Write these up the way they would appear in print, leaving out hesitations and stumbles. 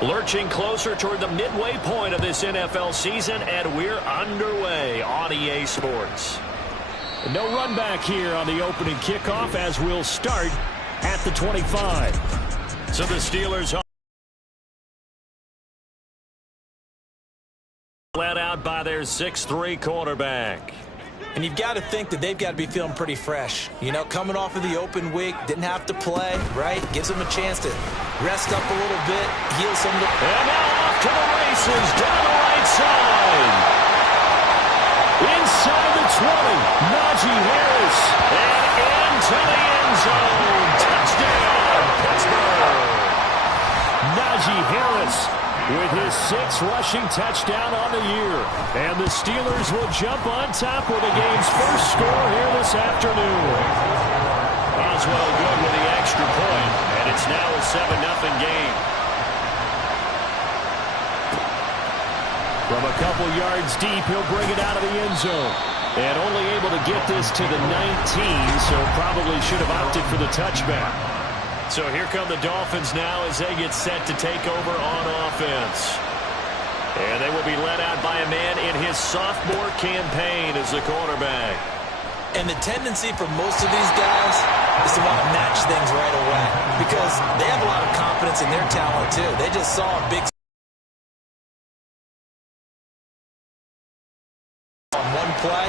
Lurching closer toward the midway point of this NFL season, and we're underway on EA Sports. No run back here on the opening kickoff as we'll start at the 25. So the Steelers are led out by their 6'3" quarterback. And you've got to think that they've got to be feeling pretty fresh. You know, coming off of the open week, didn't have to play, right? Gives them a chance to rest up a little bit, heal some of the... And now off to the races, down the right side. Inside the 20, Najee Harris. And into the end zone. Touchdown, Pittsburgh. Najee Harris with his 6th rushing touchdown on the year. And the Steelers will jump on top with the game's first score here this afternoon. Boswell good with the extra point, and it's now a 7-0 game. From a couple yards deep, he'll bring it out of the end zone. And only able to get this to the 19, so probably should have opted for the touchback. So here come the Dolphins now as they get set to take over on offense. And they will be led out by a man in his sophomore campaign as the quarterback. And the tendency for most of these guys is to want to match things right away because they have a lot of confidence in their talent too. They just saw a big on one play.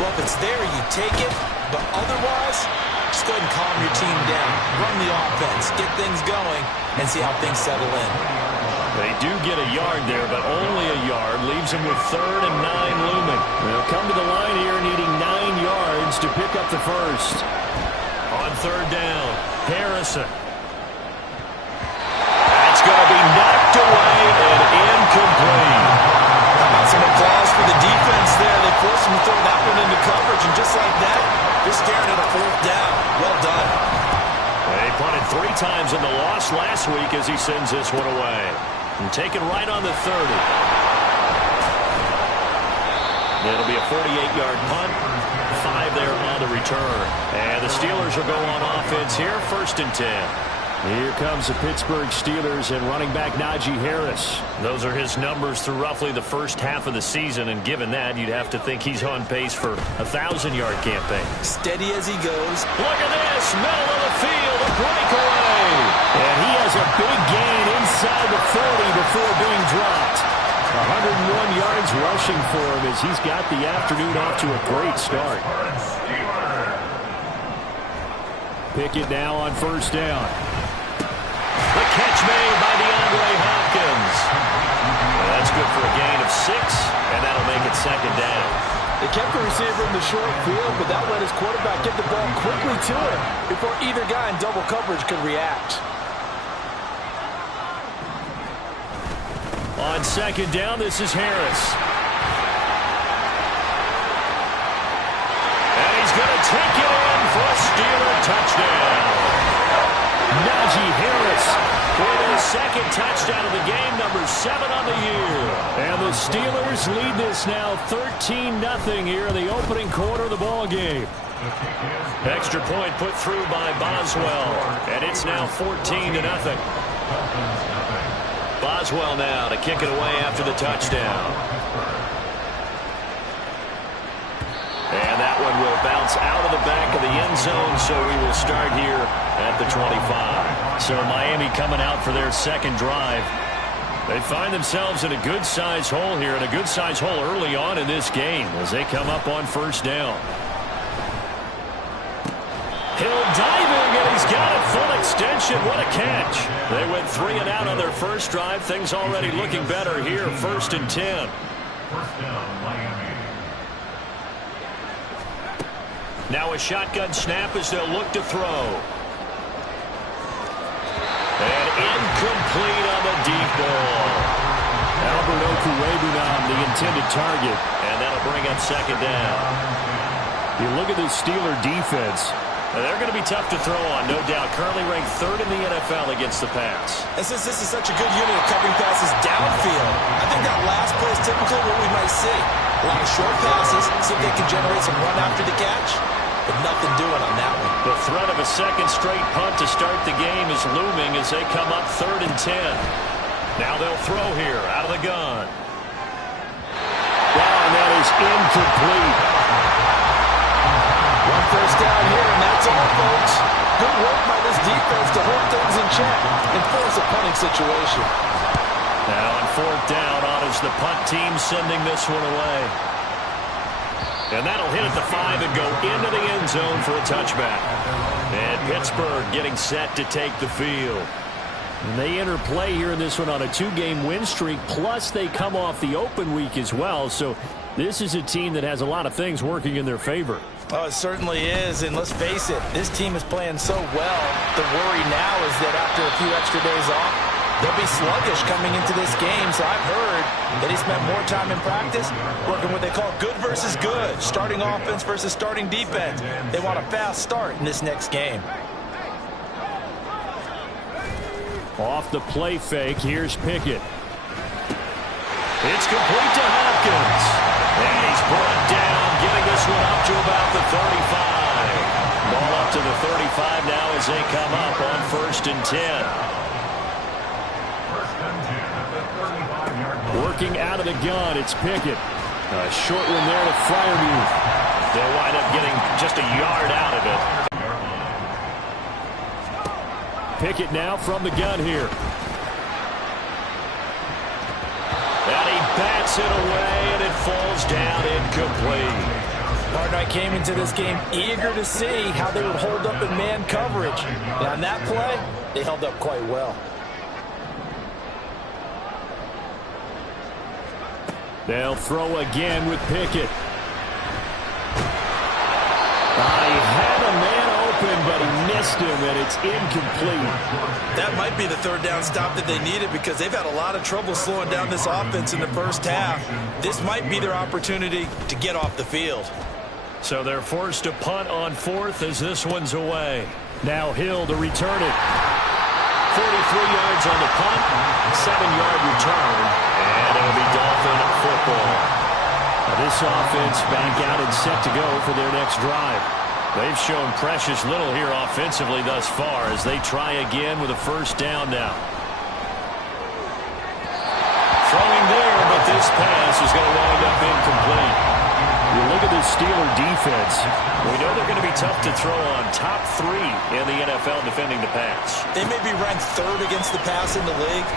Well, if it's there, you take it. But otherwise, just go ahead and calm your team down. Run the offense, get things going, and see how things settle in. They do get a yard there, but only a yard. Leaves them with 3rd and 9 looming. They'll come to the line here needing 9 yards to pick up the first. On 3rd down, Harrison. That's going to be knocked away and incomplete. How about some applause for the defense there? They forced him to throw that one into coverage, and just like that, they're staring at a 4th down. Well done. They punted 3 times in the loss last week as he sends this one away. And taken right on the 30. It'll be a 48-yard punt. 5 there on the return. And the Steelers will go on offense here, 1st and 10. Here comes the Pittsburgh Steelers and running back Najee Harris. Those are his numbers through roughly the first half of the season, and given that, you'd have to think he's on pace for a 1,000-yard campaign. Steady as he goes. Look at this, middle of the field, a breakaway. And he has a big gain inside the 30 before being dropped. 101 yards rushing for him as he's got the afternoon off to a great start. Pickett now on 1st down. The catch made by DeAndre Hopkins. Well, that's good for a gain of 6, and that'll make it 2nd down. They kept the receiver in the short field, but that let his quarterback get the ball quickly to him before either guy in double coverage could react. On 2nd down, this is Harris. And he's going to take it in for a Steeler touchdown. Najee Harris with his 2nd touchdown of the game, number 7 on the year. And the Steelers lead this now 13-0 here in the opening quarter of the ball game. Extra point put through by Boswell, and it's now 14-0. Boswell now to kick it away after the touchdown. And that one will bounce out of the back of the end zone, so we will start here at the 25. So Miami coming out for their 2nd drive. They find themselves in a good-sized hole here, and a good-sized hole early on in this game as they come up on 1st down. Hill diving, and he's got a full extension. What a catch. They went 3 and out on their first drive. Things already looking better here, 1st and 10. Now a shotgun snap as they'll look to throw. And incomplete on the deep ball. Albert Okwuegbunam, the intended target. And that'll bring up 2nd down. You look at this Steeler defense. They're going to be tough to throw on, no doubt. Currently ranked 3rd in the NFL against the pass. And since this is such a good unit of covering passes downfield, I think that last play is typically what we might see. A lot of short passes, see if they can generate some run after the catch. But nothing doing on that one. The threat of a 2nd straight punt to start the game is looming as they come up 3rd and 10. Now they'll throw here out of the gun. Wow, and that is incomplete. One first down here, and that's all, folks. Good work by this defense to hold things in check and force a punting situation. Now on fourth down, on is the punt team sending this one away. And that'll hit at the 5 and go into the end zone for a touchback. And Pittsburgh getting set to take the field. And they enter play here in this one on a 2-game win streak, plus they come off the open week as well. So this is a team that has a lot of things working in their favor. Oh, it certainly is, and let's face it, this team is playing so well. The worry now is that after a few extra days off, they'll be sluggish coming into this game. So I've heard that he spent more time in practice working what they call good versus good, starting offense versus starting defense. They want a fast start in this next game. Off the play fake, here's Pickett. It's complete to Hopkins. And he's brought down, getting this one up to about the 35. Ball up to the 35 now as they come up on 1st and 10. Working out of the gun, it's Pickett. A short one there to Freiermuth. They'll wind up getting just a yard out of it. Pickett now from the gun here. And he bats it away, and it falls down incomplete. Partner, I came into this game eager to see how they would hold up in man coverage. And on that play, they held up quite well. They'll throw again with Pickett. I had a man open, but he missed him, and it's incomplete. That might be the third down stop that they needed because they've had a lot of trouble slowing down this offense in the first half. This might be their opportunity to get off the field. So they're forced to punt on 4th as this one's away. Now Hill to return it. 43 yards on the punt, 7-yard return, and it'll be Dolphin football. Now this offense back out and set to go for their next drive. They've shown precious little here offensively thus far as they try again with a first down now. Throwing there, but this pass is going to wind up incomplete. You look at this Steeler defense. We know they're going to be tough to throw on. Top 3 in the NFL defending the pass. They may be ranked 3rd against the pass in the league,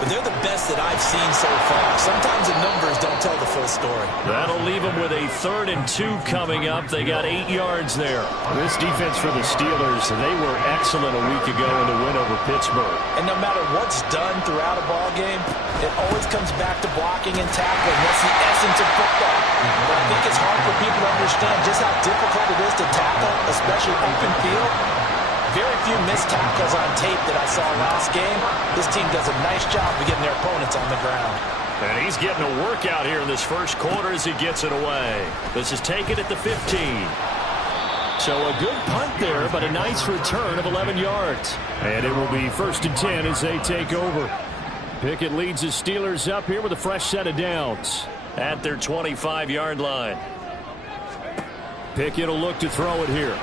but they're the best that I've seen so far. Sometimes the numbers don't tell the full story. That'll leave them with a 3rd and 2 coming up. They got 8 yards there. This defense for the Steelers, they were excellent a week ago in the win over Pittsburgh. And no matter what's done throughout a ball game, it always comes back to blocking and tackling. That's the essence of football. But I think it's hard for people to understand just how difficult it is to tackle, especially open field. Very few missed tackles on tape that I saw last game. This team does a nice job of getting their opponents on the ground. And he's getting a workout here in this first quarter as he gets it away. This is taken at the 15. So a good punt there, but a nice return of 11 yards. And it will be 1st and 10 as they take over. Pickett leads the Steelers up here with a fresh set of downs. At their 25-yard line. Pickett will look to throw it here.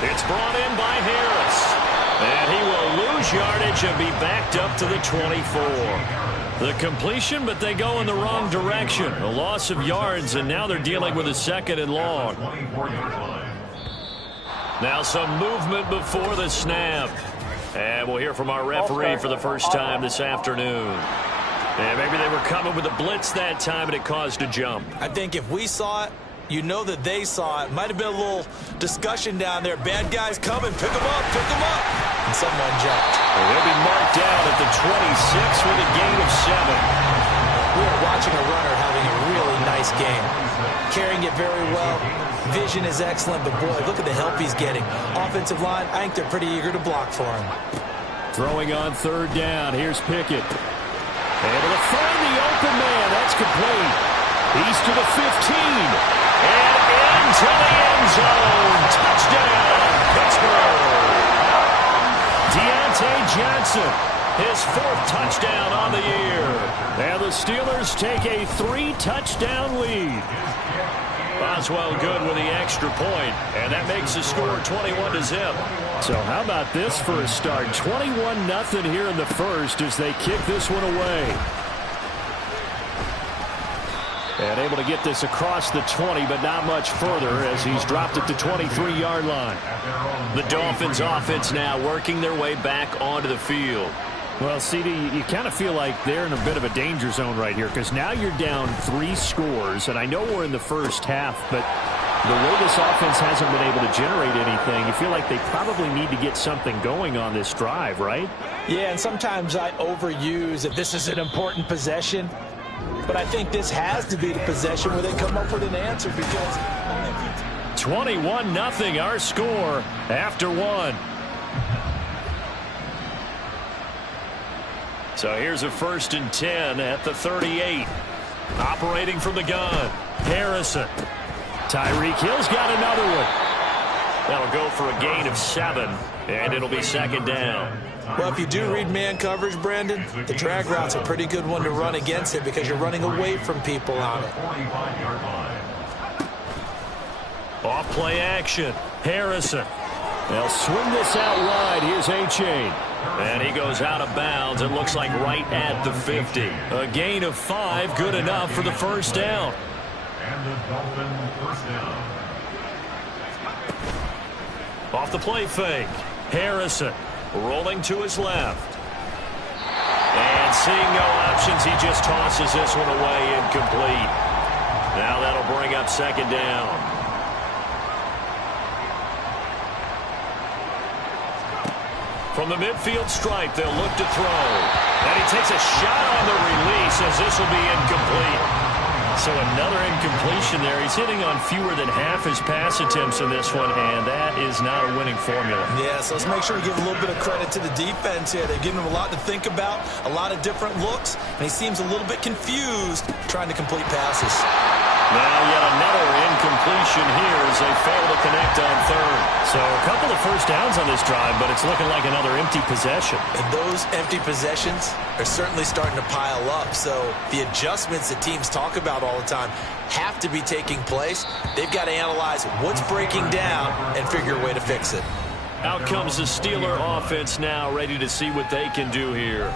It's brought in by Harris. And he will lose yardage and be backed up to the 24. The completion, but they go in the wrong direction. A loss of yards, and now they're dealing with a 2nd and long. Now some movement before the snap. And we'll hear from our referee for the first time this afternoon. And maybe they were coming with a blitz that time, and it caused a jump. I think if we saw it, you know that they saw it. Might have been a little discussion down there. Bad guys coming. Pick them up. Pick them up. And someone jumped. And they'll be marked down at the 26 with a gain of 7. We are watching a runner having a really nice game. Carrying it very well. Vision is excellent, but boy, look at the help he's getting. Offensive line, I think they're pretty eager to block for him. Throwing on 3rd down. Here's Pickett. Able to find the open man. That's complete. He's to the 15. And into the end zone. Touchdown, Pittsburgh. Deontay Johnson, his 4th touchdown on the year. And the Steelers take a 3-touchdown lead. Boswell good with the extra point, and that makes the score 21-0. So how about this for a start? 21-0 here in the first as they kick this one away. And able to get this across the 20, but not much further as he's dropped it to 23-yard line. The Dolphins offense now working their way back onto the field. Well, CD, you kind of feel like they're in a bit of a danger zone right here because now you're down 3 scores, and I know we're in the first half, but the way this offense hasn't been able to generate anything, you feel like they probably need to get something going on this drive, right? Yeah, and sometimes I overuse that this is an important possession, but I think this has to be the possession where they come up with an answer because 21-0 our score after 1. So here's a 1st and 10 at the 38. Operating from the gun, Harrison. Tyreek Hill's got another one. That'll go for a gain of 7, and it'll be 2nd down. Well, if you do read man coverage, Brandon, the drag route's a pretty good one to run against it because you're running away from people on it. Off play action, Harrison. They'll swing this out wide. Here's A-Chain. And he goes out of bounds. It looks like right at the 50. A gain of 5, good enough for the 1st down. And the Dolphin 1st down. Off the play fake, Harrison rolling to his left. And seeing no options, he just tosses this one away incomplete. Now that'll bring up 2nd down. From the midfield stripe, they'll look to throw. And he takes a shot on the release as this will be incomplete. So another incompletion there. He's hitting on fewer than half his pass attempts in this one, and that is not a winning formula. Yeah, so let's make sure we give a little bit of credit to the defense here. They're giving him a lot to think about, a lot of different looks, and he seems a little bit confused trying to complete passes. Now yet another incompletion here as they fail to connect on 3rd. So a couple of 1st downs on this drive, but it's looking like another empty possession. And those empty possessions are certainly starting to pile up. So the adjustments that teams talk about all the time have to be taking place. They've got to analyze what's breaking down and figure a way to fix it. Out comes the Steeler offense now, ready to see what they can do here.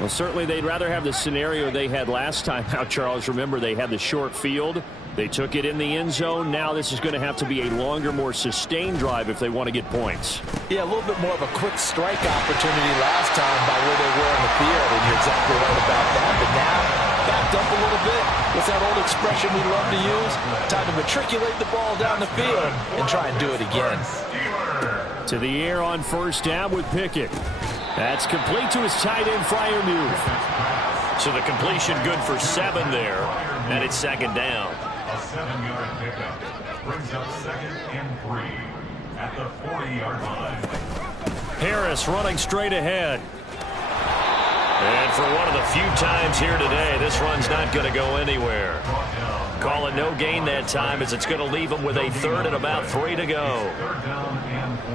Well, certainly they'd rather have the scenario they had last time out, Charles. Remember, they had the short field. They took it in the end zone. Now this is going to have to be a longer, more sustained drive if they want to get points. Yeah, a little bit more of a quick strike opportunity last time by where they were on the field, and you're exactly right about that. But now, backed up a little bit. What's that old expression we love to use? Time to matriculate the ball down the field and try and do it again. To the air on 1st down with Pickett. That's complete to his tight end, Freiermuth. So the completion good for 7 there, and it's 2nd down. A 7-yard pickup brings up 2nd and 3 at the 40-yard line. Harris running straight ahead. And for one of the few times here today, this run's not going to go anywhere. Call it no gain that time as it's going to leave him with a 3rd and about 3 to go. 3rd down and 4.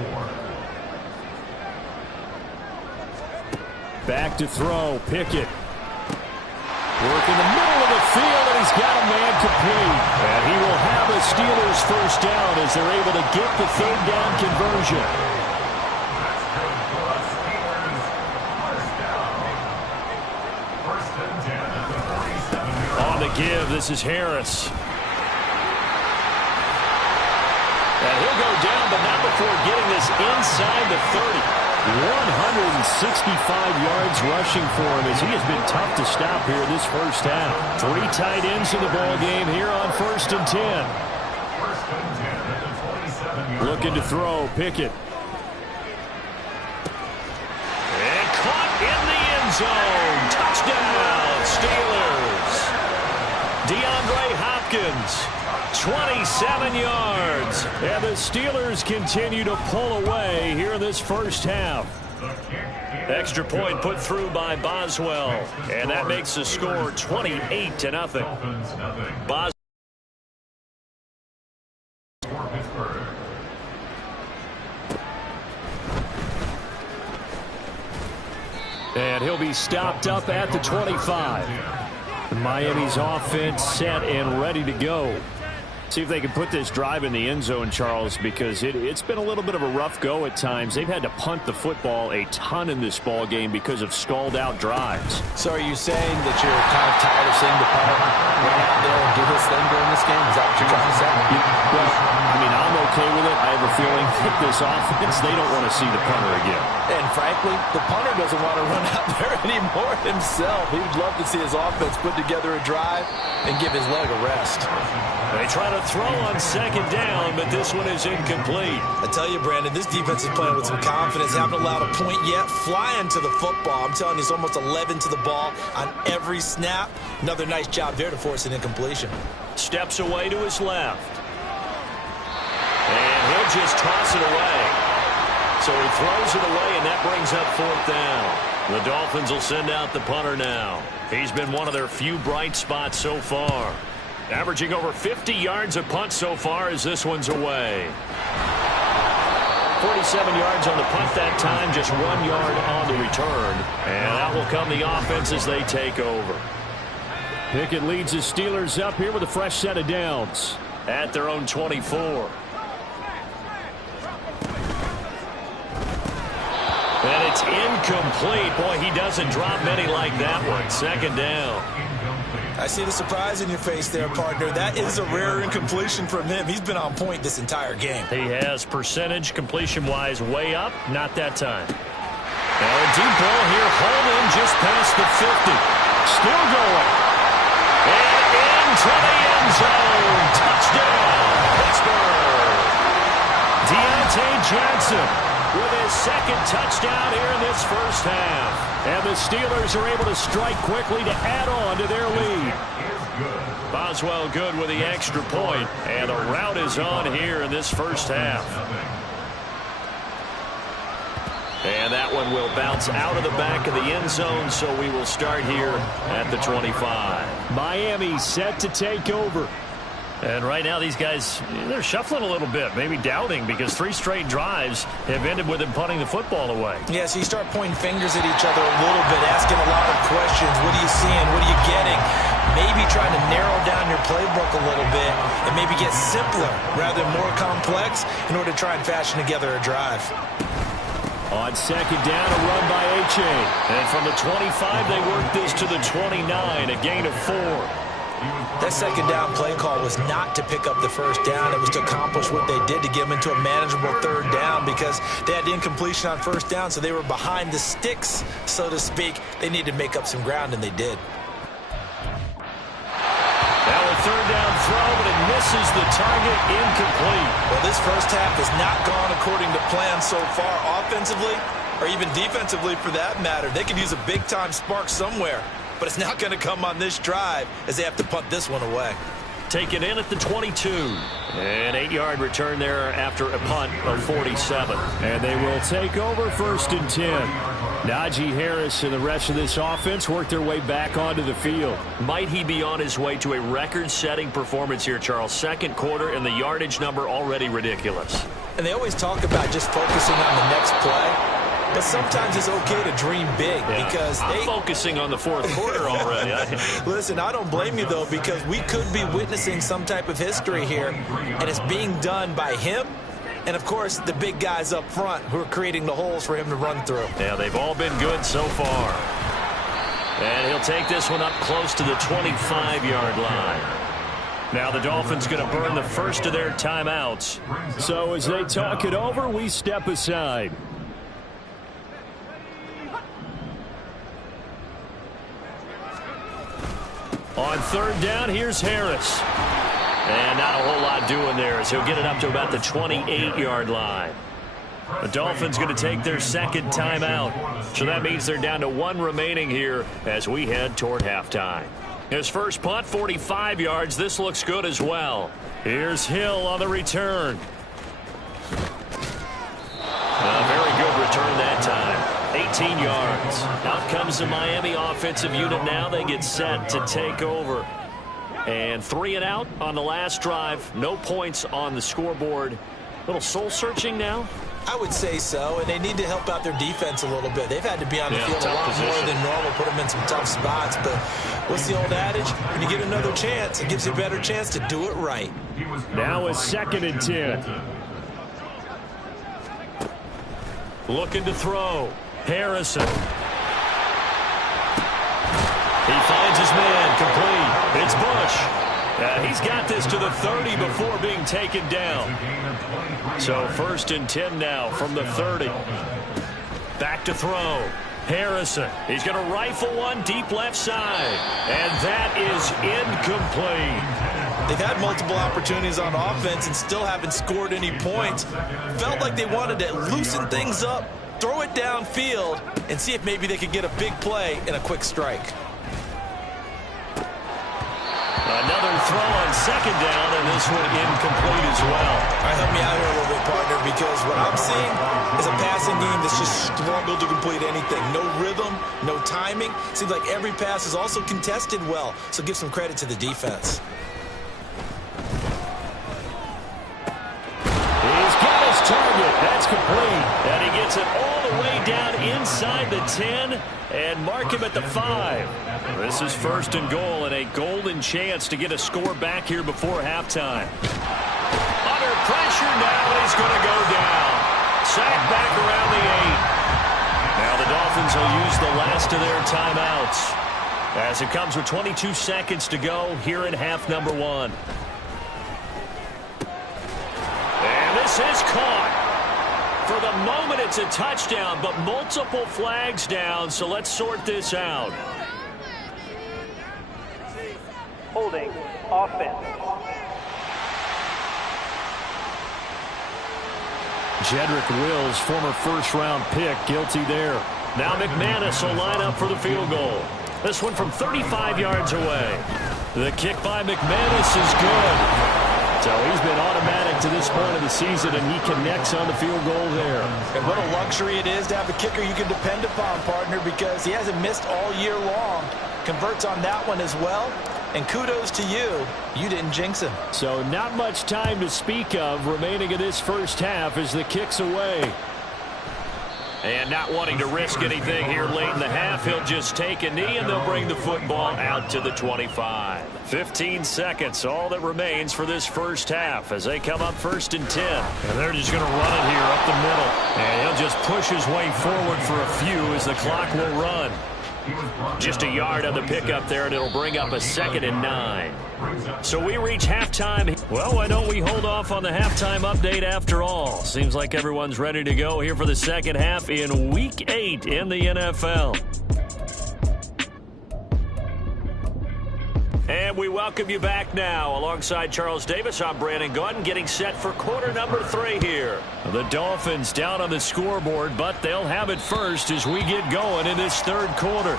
Back to throw, Pickett. Work in the middle of the field, and he's got a man complete. And he will have a Steelers 1st down as they're able to get the 3rd down conversion. On the give, this is Harris. And he'll go down, but not before getting this inside the 30. 165 yards rushing for him as he has been tough to stop here this 1st half. 3 tight ends in the ball game here on 1st and 10. Looking to throw, Pickett. And caught in the end zone. Touchdown, Steelers. DeAndre Hopkins. 27 yards. And the Steelers continue to pull away here in this 1st half. Extra point put through by Boswell. And that makes the score 28-0. Boswell. And he'll be stopped up at the 25. Miami's offense set and ready to go. See if they can put this drive in the end zone, Charles, because it's been a little bit of a rough go at times. They've had to punt the football a ton in this ball game because of stalled-out drives. So are you saying that you're kind of tired of seeing the punter run out there and do his thing during this game? Is that what you're trying to say? Well, I mean, I'm okay with it. I have a feeling that this offense, they don't want to see the punter again. And frankly, the punter doesn't want to run out there anymore himself. He'd love to see his offense put together a drive and give his leg a rest. They try to throw on second down, but this one is incomplete. I tell you, Brandon, this defense is playing with some confidence. Haven't allowed a point yet. Flying to the football. I'm telling you, it's almost 11 to the ball on every snap. Another nice job there to force an incompletion. Steps away to his left. And he'll just toss it away. So he throws it away, and that brings up fourth down. The Dolphins will send out the punter now. He's been one of their few bright spots so far. Averaging over 50 yards a punt so far as this one's away. 47 yards on the punt that time, just 1 yard on the return. And that will come the offense as they take over. Pickett leads the Steelers up here with a fresh set of downs. At their own 24. And it's incomplete. Boy, he doesn't drop many like that one. Second down. I see the surprise in your face there, partner. That is a rare incompletion from him. He's been on point this entire game. He has percentage completion-wise way up. Not that time. Now a deep ball here. Holman just past the 50. Still going. And into the end zone. Touchdown, Pittsburgh. Deontay Johnson with his second touchdown here in this first half. And the Steelers are able to strike quickly to add on to their lead. Boswell good with the extra point. And the route is on here in this first half. And that one will bounce out of the back of the end zone, so we will start here at the 25. Miami set to take over. And right now these guys, they're shuffling a little bit, maybe doubting, because 3 straight drives have ended with them punting the football away. Yeah, so you start pointing fingers at each other a little bit, asking a lot of questions. What are you seeing? What are you getting? Maybe trying to narrow down your playbook a little bit and maybe get simpler rather than more complex in order to try and fashion together a drive. On second down, a run by H.A. And from the 25, they work this to the 29, a gain of 4. That second down play call was not to pick up the first down. It was to accomplish what they did to get them into a manageable third down because they had incompletion on first down, so they were behind the sticks, so to speak. They needed to make up some ground, and they did. Now a third down throw, but it misses the target, incomplete. Well, this first half has not gone according to plan so far offensively or even defensively for that matter. They could use a big-time spark somewhere. But it's not going to come on this drive as they have to punt this one away. Taken in at the 22. An 8-yard return there after a punt of 47. And they will take over first and 10. Najee Harris and the rest of this offense work their way back onto the field. Might he be on his way to a record-setting performance here, Charles? Second quarter and the yardage number already ridiculous. And they always talk about just focusing on the next play. But sometimes it's okay to dream big because I'm focusing on the fourth quarter already. Listen, I don't blame you, though, because we could be witnessing some type of history here, and it's being done by him and, of course, the big guys up front who are creating the holes for him to run through. Yeah, they've all been good so far. And he'll take this one up close to the 25-yard line. Now the Dolphins going to burn the first of their timeouts. So as they talk it over, we step aside. On third down, here's Harris. And not a whole lot doing there as he'll get it up to about the 28-yard line. The Dolphins going to take their second timeout. So that means they're down to 1 remaining here as we head toward halftime. His first punt, 45 yards. This looks good as well. Here's Hill on the return. A very good return that time. 18 yards. Out comes the Miami offensive unit now. They get set to take over. And 3 and out on the last drive. No points on the scoreboard. A little soul-searching now. I would say so, and they need to help out their defense a little bit. They've had to be on the field a lot more than normal, put them in some tough spots. But what's the old adage? When you get another chance, it gives you a better chance to do it right. Now a 2nd and 10. Looking to throw. Harrison. He finds his man, complete. It's Bush. He's got this to the 30 before being taken down. So 1st and 10 now from the 30. Back to throw. Harrison. He's going to rifle one deep left side. And that is incomplete. They've had multiple opportunities on offense and still haven't scored any points. Felt like they wanted to loosen things up, throw it downfield, and see if maybe they could get a big play and a quick strike. Another throw on 2nd down, and this one incomplete as well. All right, help me out here a little bit, partner, because what I'm seeing is a passing game that's just struggled to complete anything. No rhythm, no timing. Seems like every pass is also contested well, so give some credit to the defense. He's got his target. That's complete. And he gets it all the way down inside the 10 and mark him at the 5. This is 1st and goal and a golden chance to get a score back here before halftime. Under pressure now, and he's going to go down. Sacked back around the 8. Now the Dolphins will use the last of their timeouts as it comes with 22 seconds to go here in half number 1. And this is caught. For the moment, it's a touchdown, but multiple flags down, so let's sort this out. Holding offense. Jedrick Wills, former 1st-round pick, guilty there. Now McManus will line up for the field goal. This one from 35 yards away. The kick by McManus is good. So he's been automatic to this point of the season, and he connects on the field goal there. And what a luxury it is to have a kicker you can depend upon, partner, because he hasn't missed all year long. Converts on that one as well. And kudos to you. You didn't jinx him. So not much time to speak of remaining in this first half as the kick's away. And not wanting to risk anything here late in the half, he'll just take a knee, and they'll bring the football out to the 25. 15 seconds, all that remains for this first half as they come up 1st and 10. And they're just going to run it here up the middle. And he'll just push his way forward for a few as the clock will run. Just a yard on the pickup there, and it'll bring up a 2nd and 9. So we reach halftime. Well, why don't we hold off on the halftime update after all? Seems like everyone's ready to go here for the second half in Week 8 in the NFL. And we welcome you back now. Alongside Charles Davis, I'm Brandon Gaudin, getting set for quarter number 3 here. The Dolphins down on the scoreboard, but they'll have it first as we get going in this 3rd quarter.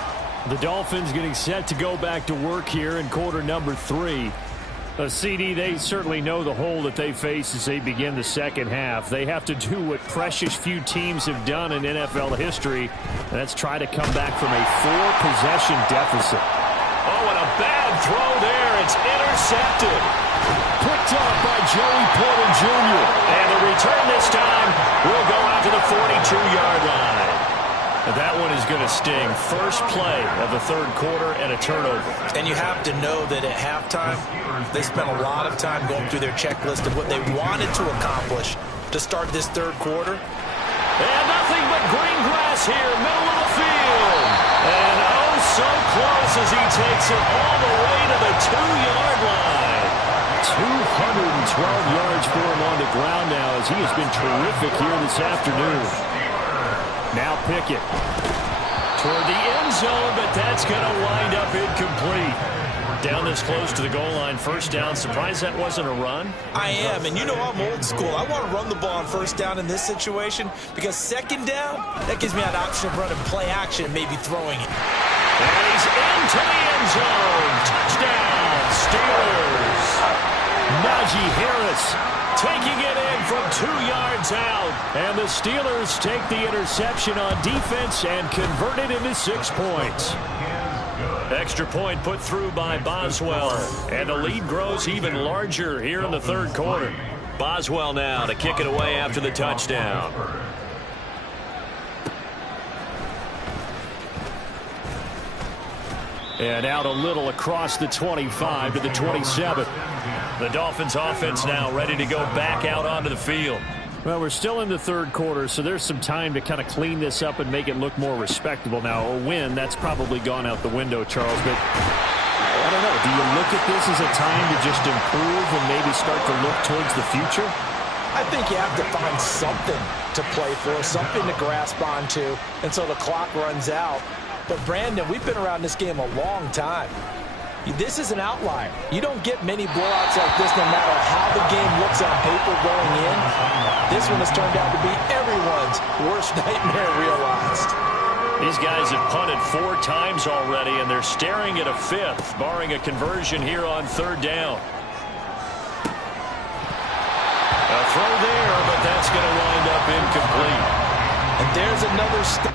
The Dolphins getting set to go back to work here in quarter number 3. CD, they certainly know the hole that they face as they begin the second half. They have to do what precious few teams have done in NFL history, and that's try to come back from a 4-possession deficit. Oh, and a bad throw there. It's intercepted. Picked up by Joey Porter Jr. And the return this time will go out to the 42-yard line. And that one is going to sting. First play of the 3rd quarter and a turnover. And you have to know that at halftime, they spent a lot of time going through their checklist of what they wanted to accomplish to start this 3rd quarter. And nothing but green grass here, middle of the field. And oh, so close as he takes it all the way to the 2-yard line. 212 yards for him on the ground now as he has been terrific here this afternoon. Now Pickett toward the end zone, but that's going to wind up incomplete. Down this close to the goal line, 1st down. Surprised that wasn't a run? I am, and you know I'm old school. I want to run the ball on 1st down in this situation because 2nd down, that gives me an option of running play action and maybe throwing it. And he's into the end zone. Touchdown, Steelers. Najee Harris taking it in from 2 yards out. And the Steelers take the interception on defense and convert it into 6 points. Extra point put through by Boswell. And the lead grows even larger here in the 3rd quarter. Boswell now to kick it away after the touchdown. And out a little across the 25 to the 27. The Dolphins offense now ready to go back out onto the field. Well, we're still in the third quarter, so there's some time to kind of clean this up and make it look more respectable. Now, a win, that's probably gone out the window, Charles, but I don't know. Do you look at this as a time to just improve and maybe start to look towards the future? I think you have to find something to play for, something to grasp onto until the clock runs out. But, Brandon, we've been around this game a long time. This is an outlier. You don't get many blowouts like this no matter how the game looks on paper going in. This one has turned out to be everyone's worst nightmare realized. These guys have punted 4 times already, and they're staring at a 5th, barring a conversion here on 3rd down. A throw there, but that's going to wind up incomplete. And there's another stop.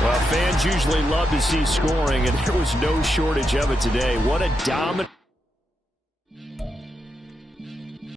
Well, fans usually love to see scoring, and there was no shortage of it today. What a dominant